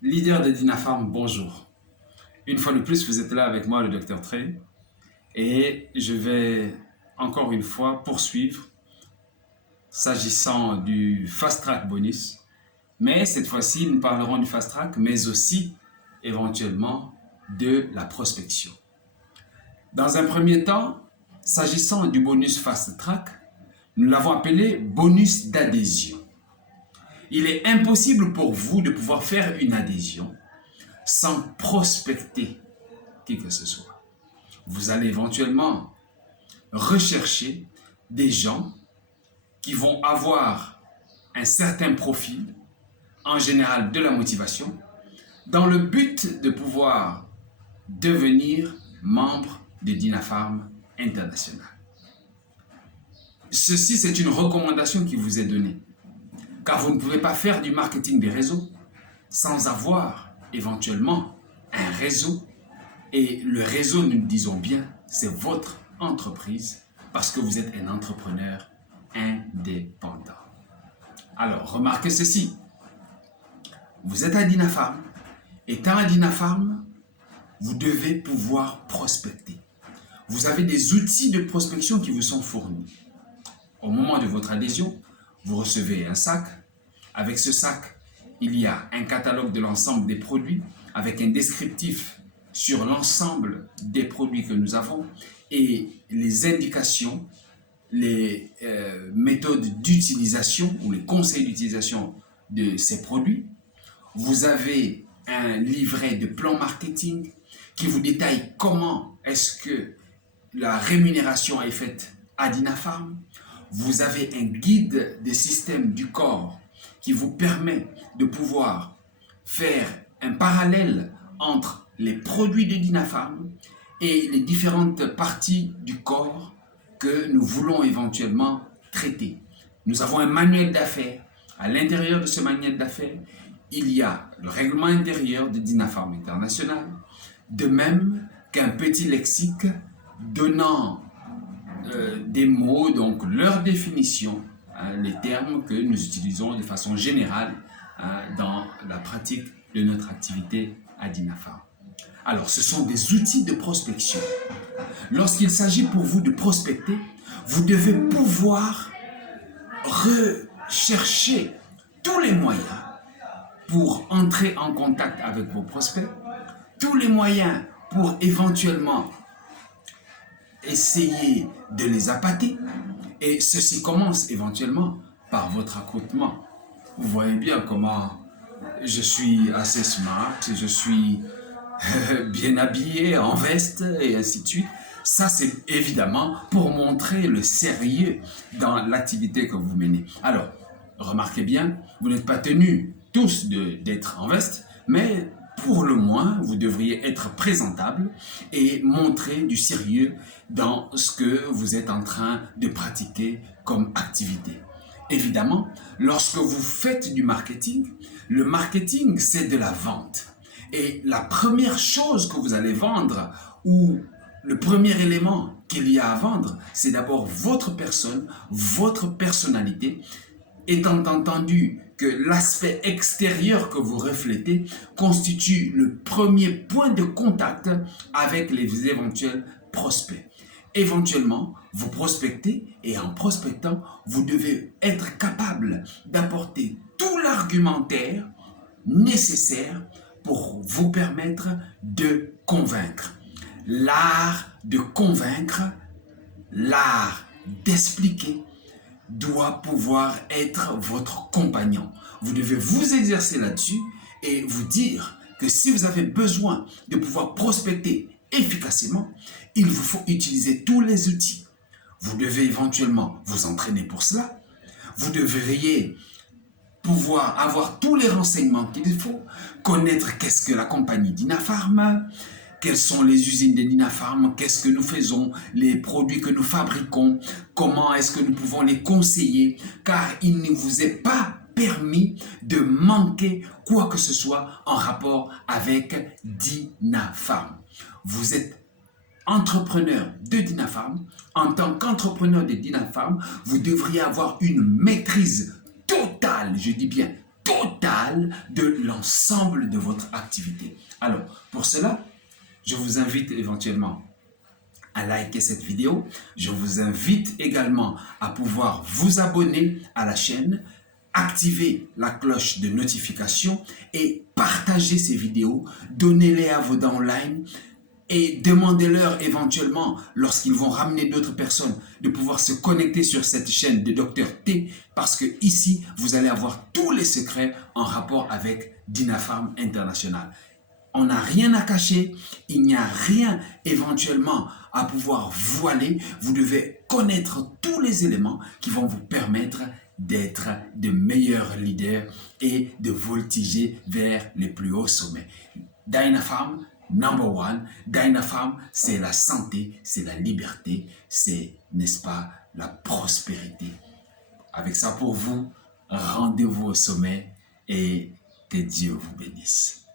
Leader de Dinafarm, bonjour. Une fois de plus, vous êtes là avec moi, le Dr Trey, et je vais encore une fois poursuivre s'agissant du Fast Track Bonus. Mais cette fois-ci, nous parlerons du Fast Track, mais aussi éventuellement de la prospection. Dans un premier temps, s'agissant du bonus Fast Track, nous l'avons appelé bonus d'adhésion. Il est impossible pour vous de pouvoir faire une adhésion sans prospecter qui que ce soit. Vous allez éventuellement rechercher des gens qui vont avoir un certain profil, en général de la motivation, dans le but de pouvoir devenir membre de Dinafarm International. Ceci, c'est une recommandation qui vous est donnée, car vous ne pouvez pas faire du marketing des réseaux sans avoir éventuellement un réseau. Et le réseau, nous le disons bien, c'est votre entreprise parce que vous êtes un entrepreneur indépendant. Alors, remarquez ceci. Vous êtes à Dinafarm. Étant à Dinafarm, vous devez pouvoir prospecter. Vous avez des outils de prospection qui vous sont fournis. Au moment de votre adhésion, vous recevez un sac. Avec ce sac, il y a un catalogue de l'ensemble des produits avec un descriptif sur l'ensemble des produits que nous avons et les indications, les méthodes d'utilisation ou les conseils d'utilisation de ces produits. Vous avez un livret de plan marketing qui vous détaille comment est-ce que la rémunération est faite à Dinafarm. Vous avez un guide des systèmes du corps qui vous permet de pouvoir faire un parallèle entre les produits de Dinafarm et les différentes parties du corps que nous voulons éventuellement traiter. Nous avons un manuel d'affaires. À l'intérieur de ce manuel d'affaires, il y a le règlement intérieur de Dinafarm International, de même qu'un petit lexique donnant des mots, donc leur définition, les termes que nous utilisons de façon générale dans la pratique de notre activité à Dinafarm. Alors, ce sont des outils de prospection. Lorsqu'il s'agit pour vous de prospecter, vous devez pouvoir rechercher tous les moyens pour entrer en contact avec vos prospects, tous les moyens pour éventuellement essayer de les appâter. Et ceci commence éventuellement par votre accoutrement. Vous voyez bien comment je suis assez smart, je suis bien habillé, en veste et ainsi de suite. Ça, c'est évidemment pour montrer le sérieux dans l'activité que vous menez. Alors, remarquez bien, vous n'êtes pas tenus tous d'être en veste, mais pour le moins, vous devriez être présentable et montrer du sérieux dans ce que vous êtes en train de pratiquer comme activité. Évidemment, lorsque vous faites du marketing, le marketing, c'est de la vente. Et la première chose que vous allez vendre, ou le premier élément qu'il y a à vendre, c'est d'abord votre personne, votre personnalité, étant entendu que l'aspect extérieur que vous reflétez constitue le premier point de contact avec les éventuels prospects. Éventuellement, vous prospectez et en prospectant, vous devez être capable d'apporter tout l'argumentaire nécessaire pour vous permettre de convaincre. L'art de convaincre, l'art d'expliquer doit pouvoir être votre compagnon. Vous devez vous exercer là-dessus et vous dire que si vous avez besoin de pouvoir prospecter efficacement, il vous faut utiliser tous les outils. Vous devez éventuellement vous entraîner pour cela. Vous devriez pouvoir avoir tous les renseignements qu'il faut, connaître qu'est-ce que la compagnie Dinafarm, quelles sont les usines de Dinafarm, qu'est-ce que nous faisons, les produits que nous fabriquons, comment est-ce que nous pouvons les conseiller, car il ne vous est pas permis de manquer quoi que ce soit en rapport avec Dinafarm. Vous êtes entrepreneur de Dinafarm. En tant qu'entrepreneur de Dinafarm, vous devriez avoir une maîtrise totale, je dis bien totale de l'ensemble de votre activité. Alors, pour cela, je vous invite éventuellement à liker cette vidéo. Je vous invite également à pouvoir vous abonner à la chaîne, activer la cloche de notification et partager ces vidéos. Donnez-les à vos downlines et demandez-leur éventuellement, lorsqu'ils vont ramener d'autres personnes, de pouvoir se connecter sur cette chaîne de Dr T, parce que ici, vous allez avoir tous les secrets en rapport avec Dynapharm International. On n'a rien à cacher, il n'y a rien éventuellement à pouvoir voiler. Vous devez connaître tous les éléments qui vont vous permettre d'être de meilleurs leaders et de voltiger vers les plus hauts sommets. Dynapharm, number one. Dynapharm, c'est la santé, c'est la liberté, c'est, n'est-ce pas, la prospérité. Avec ça pour vous, rendez-vous au sommet et que Dieu vous bénisse.